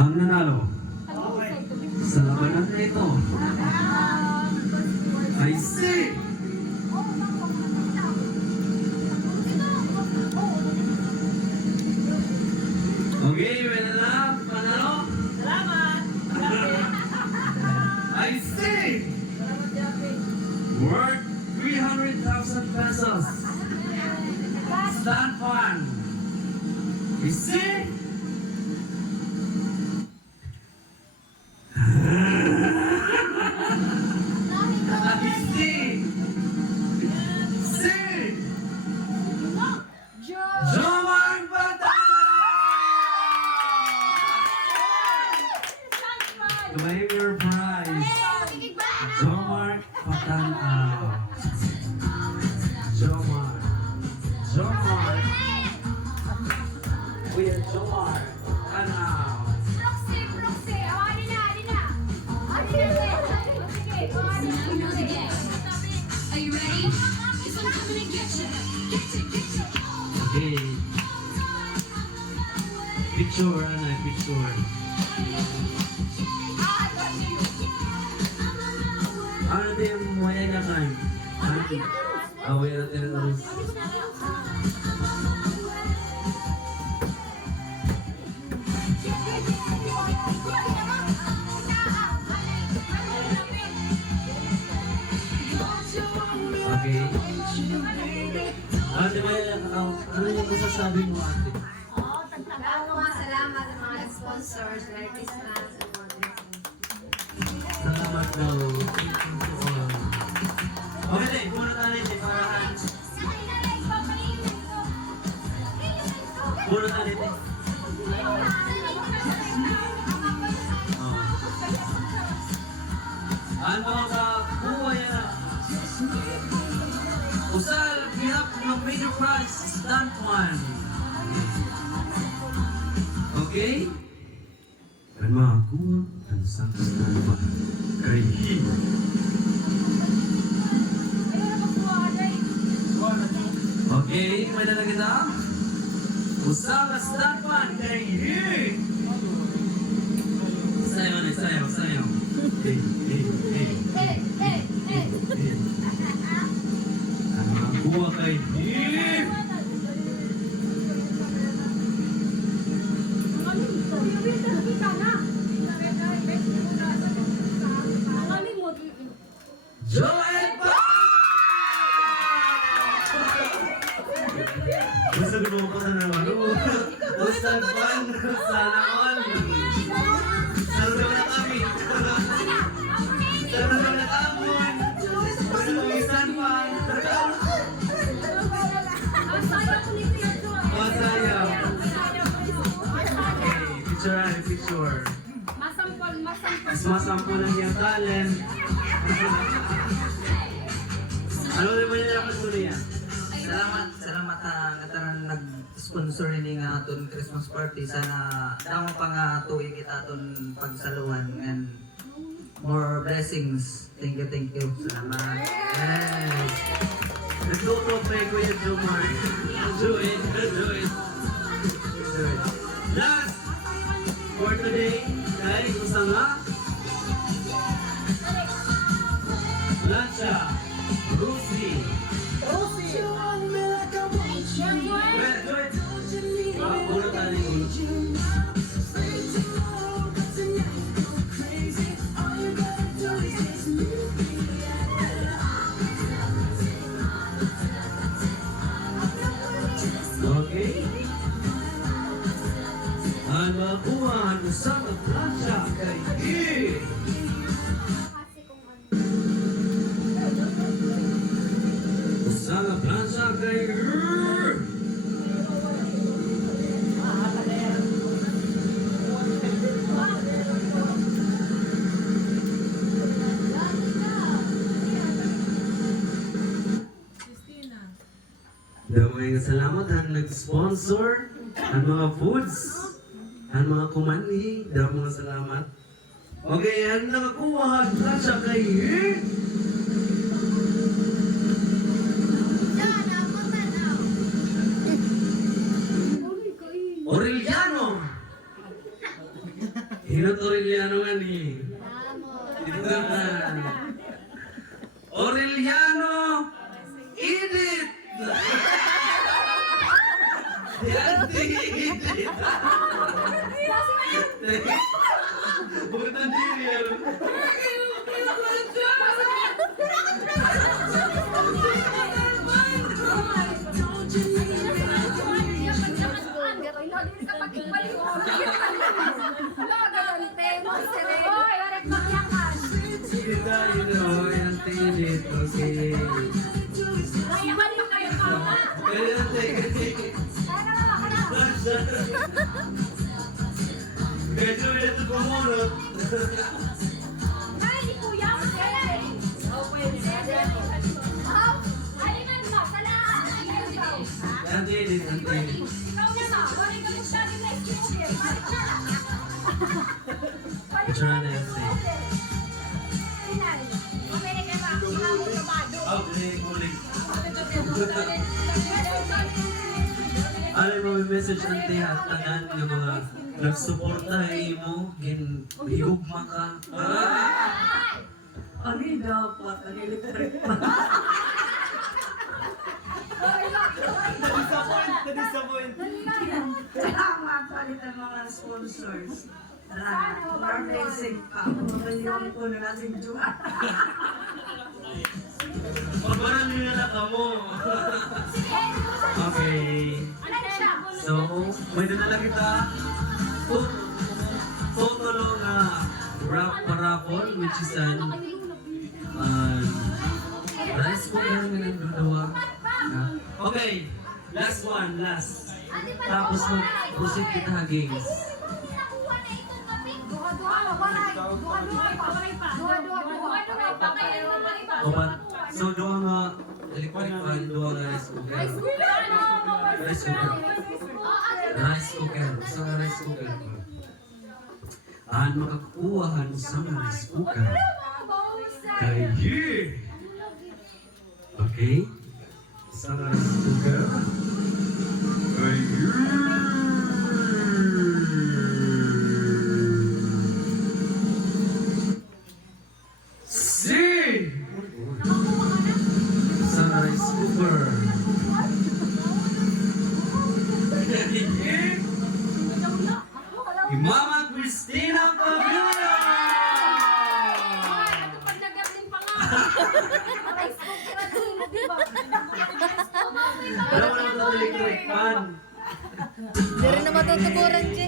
Ang nanalo sa labanan na ito ay si okay, wala na panalo. Salamat! I see worth 300,000 pesos. Stand fan. You see? Jomar Patana! Claim your prize. Jomar Patana. Jomar. Jomar. Kuya Jomar Patana. Are you ready? Cause I'm coming to get you. Get you. Okay. Picture, picture. Ano din mo yan na kayo? Away natin ang okay. Ate, ano yung masasabi mo, ate? Salamat sa mga sponsors, Merry Christmas. Salamat daw. Thank you to all. Okay, din. Puno tayo din. Parahan. Puno tayo din. Ano ka kuha yan? Usal, hirap ng major prize. Stand one. Okay? Kan makakuha ang isang stand one. Kay Hino. Okay, may dala kita. Usal na stand one kay Hino. Sayaw. Hey. Ang makakuha kay Hino. Joel Pa! Gusto ko po sa naman. Stand one. Sana all. Saludo na kami. Saludo na kamon. Saludo na stand one. Masaya. Picture. Masampol lang yung talent. Ano naman yung dapat mo niya? Salamat nga nag-sponsor ni nga aton Christmas party. Sana damo pa nga tuig kita aton pagsaluhan and more blessings. Thank you. Salamat. Yes! Nagluto pa yung Kuya Jomar. Do it. Last for today, guys, usa nga Lancha, Rusi. Well, do it. Ulo tayo. Okay. Ang makuha ang isang plancha kay E. Isang plancha kay E. Damay nga salamat ang nag-sponsor ang mga foods, ang mga kumani. Damay nga salamat. Okay, ang nakakuha ang plancha kay E. Aureliano. Sino Aureliano nga ni? Aureliano Edith! Yanti Edith! Bukan diri yan. Kita, Yanti Edith. Okay. Graduate ito pumunot. Yanti Edith, Yanti Edith. Try na Yanti. Okay, ulit. Alam mo, may message ang tanan ng mga nagsuporta mo, higugma ka. Ano dapat? Ano libre pa? Na-disappoint. Salamat palit ang mga sponsors. Salamat. More blessing pa. Yung puno natin juwan. Pagbaran nyo na lang mo. Okay. So, may dinala kita. Totoo na rap parapon, which is an rice cooker na nagdadawa. Okay, last one, last. Tapos mag-proceed kita games. Opat. So, doon nga, electric fan, doon nga rice cooker. Rice cooker. Rice cooker. So, rice cooker. Ang makakuhaan sa rice cooker. Kaye! Okay? Sa rice cooker. Si! Sa rice cooker. Mama Cristina Pavilla! Alam mo naman ito electric fan. Hindi rin na matutuguran, G.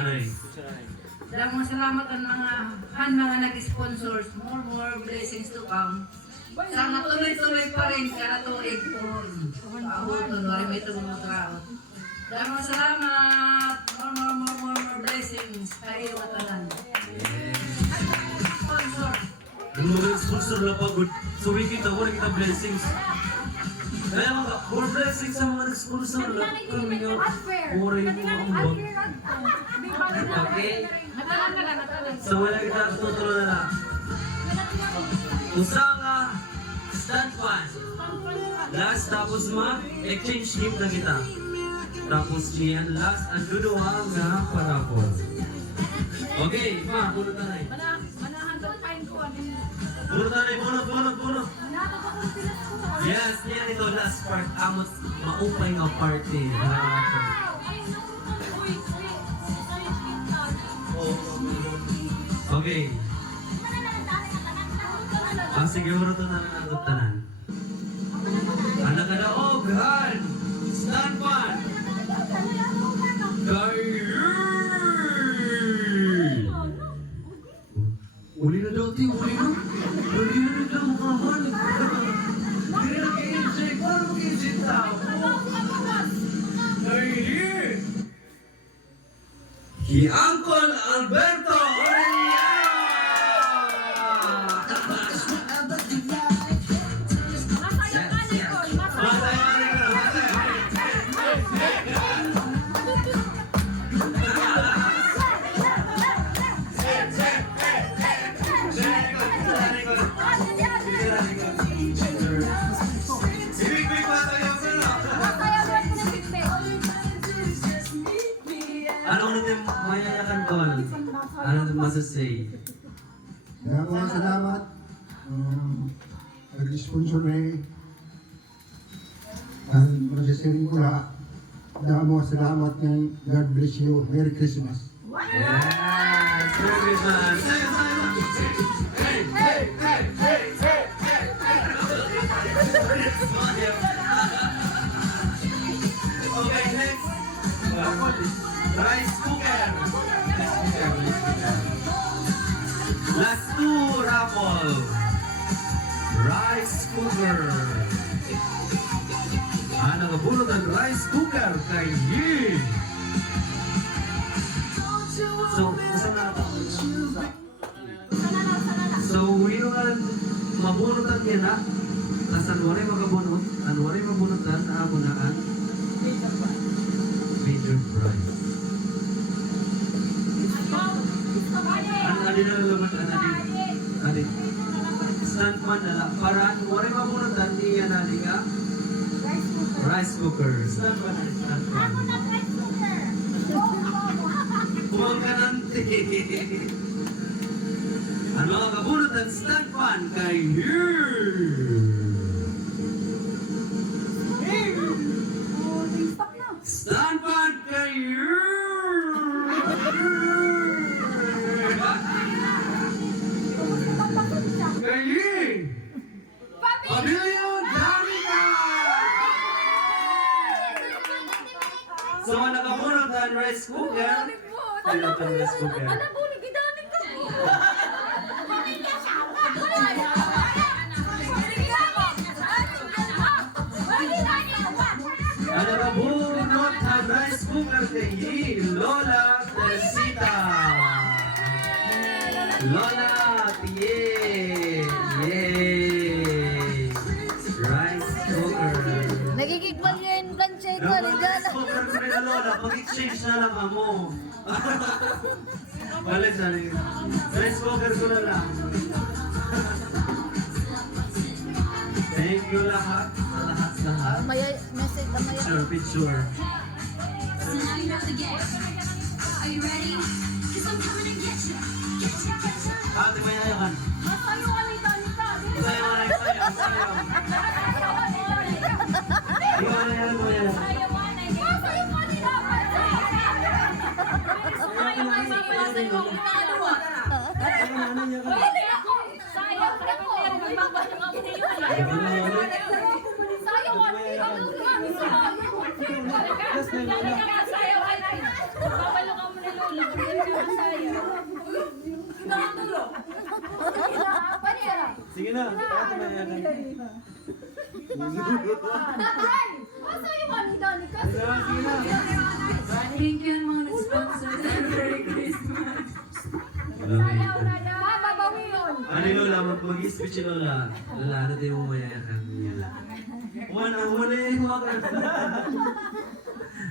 Ay. Salamat ang mga nag-sponsors. More blessings to come. Sana tuloy-tuloy pa rin karatuig po. Tuloy may tumuturaot. Salamat. More blessings. Kayo matalan. Sponsor. Ang mga sponsor na pagod. So, kita blessings. Kaya mga, more blessings sa mga nag-sponsor na kami nga. Oray mo ang bag. Okay? So, wala kita tutulo na lang. Usa nga stand fan. Last, tapos exchange gift na kita. Tapos niyan, last, ang duduha nga parapon. Okay, bunot na rin. Bunot. Yes, yan ito, last part. Amot, maupay nga party. Okay. Siguro ito na lang ang tanan. Anak ka na, Han! Stand fan! Kaye! Uli na daw, ti. Uli na. Uli na rin ang mukha, Han. Hindi na mag-i-inject. Paano mag-i-inject tao? Kaye! Si Uncle Alberto Orellana! Ano natin mayayakan, Tol? Ano natin masasay? Maraming salamat. Nag-sponsor na ang masasaring ko na maraming salamat ng God bless you. Merry Christmas. Yes! Merry Christmas! Sayo, sayo! Hey, hey, hey, hey, hey, hey, hey! Okay, next. Rice cooker. Last two raffle. Rice cooker. Nakabulot ang rice cooker kay Yee. So, saan na ito? So, yun ang mabunutan niya na. Kasan waray magabunot. Ano waray mabunutan, aamunaan. Major prize. Ano na lalaman, ano? Standman na lang. Para waray mabunutan, niya na ka. Rice cooker. Standman na standman. Huwag ka nante. Ano ang kabunot ng stand pan kay Stand pan kay kay Pavilion Danica! So, nakabunot ang rice cooker. Ano ang rice cooker? Ano na bunot ang rice cooker kay Lola Teresita. Lola, yay! Yay! Rice cooker. Nagigigman niya yung plancha ito. Yung rice cooker ko rin, Lola, mag-exchange na lang mo. Balik na rin. Rice cooker ko na lang. Thank you lahat. Sa lahat. Maya, message na maya. Picture, picture. So now you know the game. Are you ready? Cause I'm coming to get you. Get you, get you. Ate, may ayakan. Masayo ka ni Danica. Sayo, sayo, sayo. Ikaw na yan, kuya. Masayo ka ni Danica. Pwede ako. Sayang ka po. Magbabalong ako na yun. Sayang ka. Sayang ka. Magbabalong ako na Lola. Sige na, ate, may ayakan. Thank you mga nag-sponsor sa Merry Christmas. Ano yung Lola, mag-speech si Lola. Lola, ano tayo mo mayayakan niya lang? Umana yung mga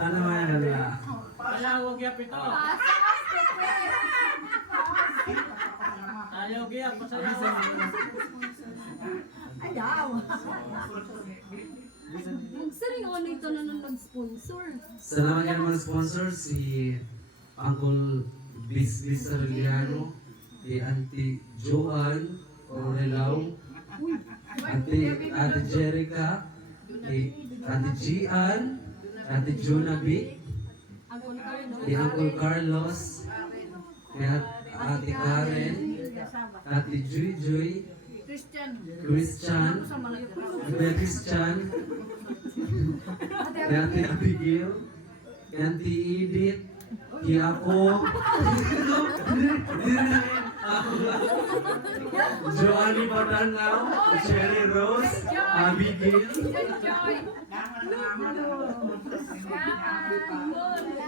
ano mayayakan Lola? Palawag yap ito. Ayaw giyak pasayaw. Saan yung ano ito na nag-sponsor? Salamat yan mga sponsor, si Uncle Bis Arellano, si Auntie Joanne Correlao, Ate Jerica, Ate Gian, Ate Jonabi, si Uncle Carlos, Ate Karen, Ate Juy, Christian, Christian, Ate Abigail, Ate Edith, kaya ako, Joanny Patangaw, Cherry Rose, Abigail,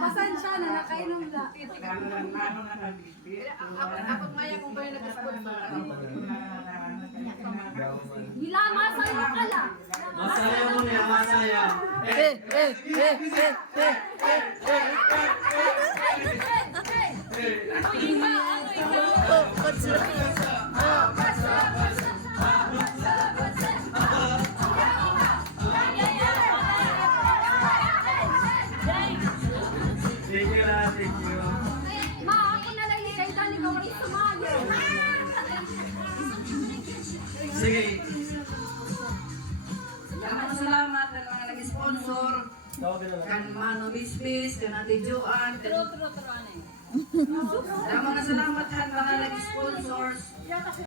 Pasensya na, nakainom na. Ako maya kung ba yung nag-sponsor. Hila, masayo ka lang. masaya mo niya, masaya. Oh, what's up? Thank you lahat, thank Sige. Salamat ng mga nag-sponsor. Kan Mano Bisbis, kan Ate Joan. Salamat ng mga nag-sponsors.